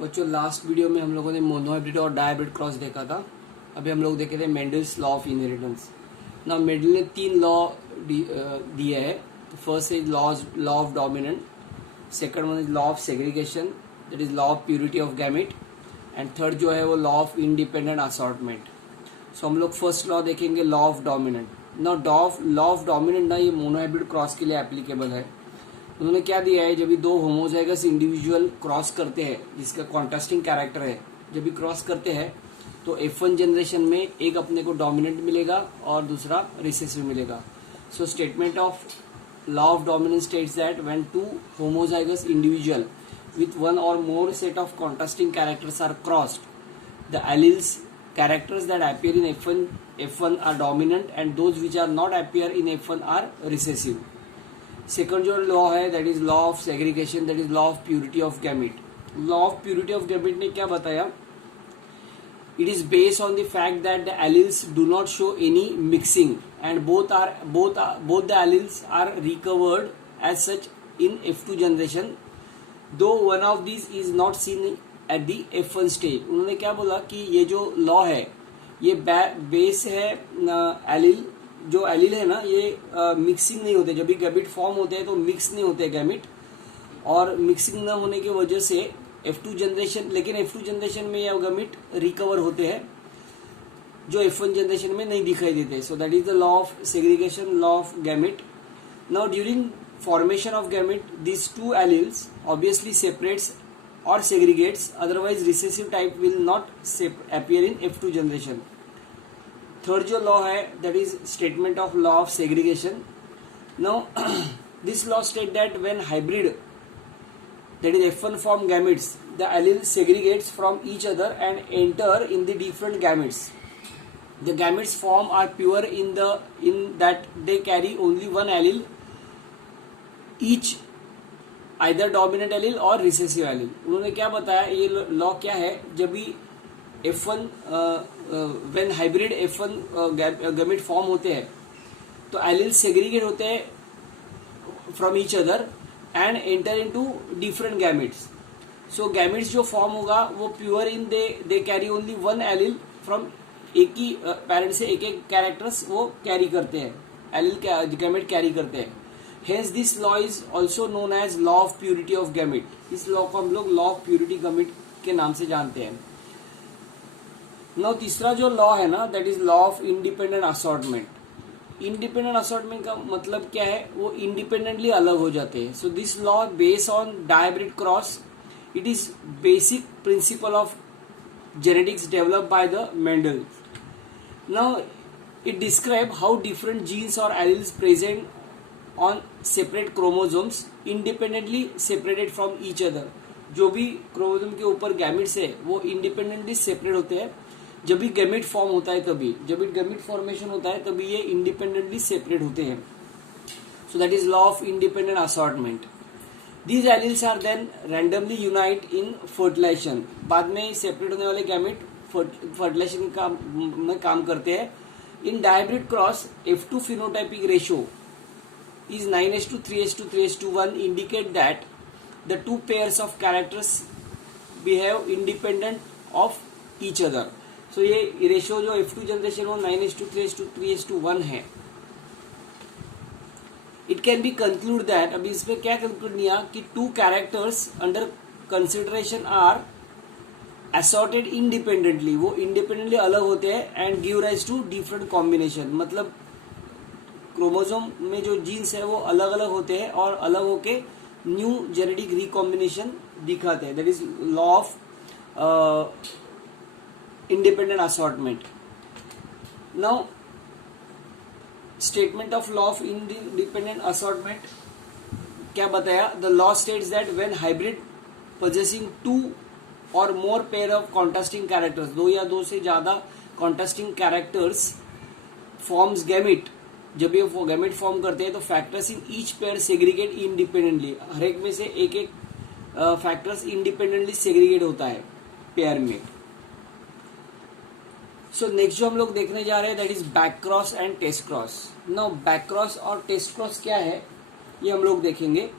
बच्चों last video में हम लोगों ने मोनोहाइब्रिड और डायहाइब्रिड क्रॉस देखा था। अभी हम लोग देखे थे मेंडल्स लॉ ऑफ इनहेरिटेंस। ना मेंडल ने 3 लॉ दिए है। First is law of dominant, second one is law of segregation, that is law of purity of gamete, and third जो है वो लॉ ऑफ इंडिपेंडेंट असॉर्टमेंट। सो हम लोग फर्स्ट लॉ देखेंगे, लॉ ऑफ डोमिनेंट। ना लॉ ऑफ डोमिनेंट ना ये monohybrid cross के लिए एप्लीकेबल है। उन्होंने क्या दिया है, जब भी दो होमोजाइगस इंडिविजुअल क्रॉस करते हैं जिसका कॉन्ट्रास्टिंग कैरेक्टर है, जब भी क्रॉस करते हैं तो F1 जनरेशन में एक अपने को डोमिनेंट मिलेगा और दूसरा रिसेसिव मिलेगा। So statement of law of dominance states that when two homozygous individual with one or more set of contrasting characters are crossed, the alleles characters that appear in F1 are dominant and those which are not appear in F1 are recessive. Second जो law है that is law of segregation, that is law of purity of gamete. Law of purity of gamete ने क्या बताया, it is based on the fact that the alleles do not show any mixing and both the alleles are recovered as such in F2 generation, though one of these is not seen at the F1 stage। उन्होंने क्या बोला कि ये जो law है ये base है allele, जो एलिल है ना ये मिक्सिंग नहीं होते। जब भी गैमेट फॉर्म होते हैं तो मिक्स नहीं होते गैमेट, और मिक्सिंग न होने की वजह से F2 जनरेशन, लेकिन F2 जनरेशन में ये गैमेट रिकवर होते हैं जो F1 जनरेशन में नहीं दिखाई देते। सो that is the law of segregation, law of gamete. Now during formation of gamete, these two alleles obviously separates or segregates, otherwise recessive type will not appear in F2 generation. Third जो law है that is statement of law of segregation. Now this law state that when hybrid, that is F1 form gametes, the allele segregates from each other and enter in the different gametes. The gametes form are pure in that they carry only one allele, each either dominant allele और recessive allele। उन्होंने क्या बताया, ये law क्या है, जब भी F1 when hybrid F1 gamete form होते हैं तो एलिल सेग्रीगेट होते हैं from each other and enter into different gametes. So gametes जो फॉर्म होगा वो pure in they carry only one allele from एक ही पेरेंट से एक कैरेक्टर्स वो कैरी करते हैं, एलिल गैमेट कैरी करते हैं। Hence this law is also known as law of purity of gamete। इस लॉ को हम लोग लॉ ऑफ प्यूरिटी गैमेट के नाम से जानते हैं। नाउ तीसरा जो लॉ है ना that is law of independent assortment. Independent assortment का मतलब क्या है, वो इंडिपेंडेंटली अलग हो जाते हैं। So this law based on dihybrid cross, it is basic principle of genetics developed by the Mendel. Now it describe how different genes और alleles present on separate chromosomes independently separated from each other। जो भी chromosome के ऊपर gametes है वो independently separate होते हैं। जब भी गैमेट फॉर्म होता है तभी, जब भी गैमेट फॉर्मेशन होता है तभी ये इंडिपेंडेंटली सेपरेट होते हैं। So that is law of independent assortment. These alleles are then randomly unite in fertilisation. बाद में सेपरेट होने वाले गैमेट फर्टिलाइजेशन में काम करते हैं। In dihybrid cross F2 phenotypic ratio is 9:3:3:1 indicate that the two pairs of characters behave independent of each other। so ये ratio जो F2 जनरेशन में 9:3:3:1 है। it can be conclude that, अभी इसमें क्या कंक्लूड किया कि two characters under consideration are assorted independently, वो independently अलग होते हैं and give rise to different combination। मतलब क्रोमोसोम में जो जीन्स है वो अलग अलग होते हैं और अलग होके न्यू जेनेटिक रिकॉम्बिनेशन दिखाते हैं। That is law of independent assortment. Now statement of law of independent assortment क्या बताया, the law states that when hybrid possessing 2 और मोर पेयर ऑफ कॉन्ट्रास्टिंग कैरेक्टर्स, 2 या 2 से ज्यादा कॉन्ट्रास्टिंग कैरेक्टर्स फॉर्म्स गैमेट, जब ये गैमेट फॉर्म करते हैं तो factors in each pair segregate independently. हर एक में से एक एक फैक्टर्स इंडिपेंडेंटली सेग्रीगेट होता है पेयर में। सो नेक्स्ट जो हम लोग देखने जा रहे हैं that is back cross and test cross. Now back cross और टेस्ट क्रॉस क्या है ये हम लोग देखेंगे।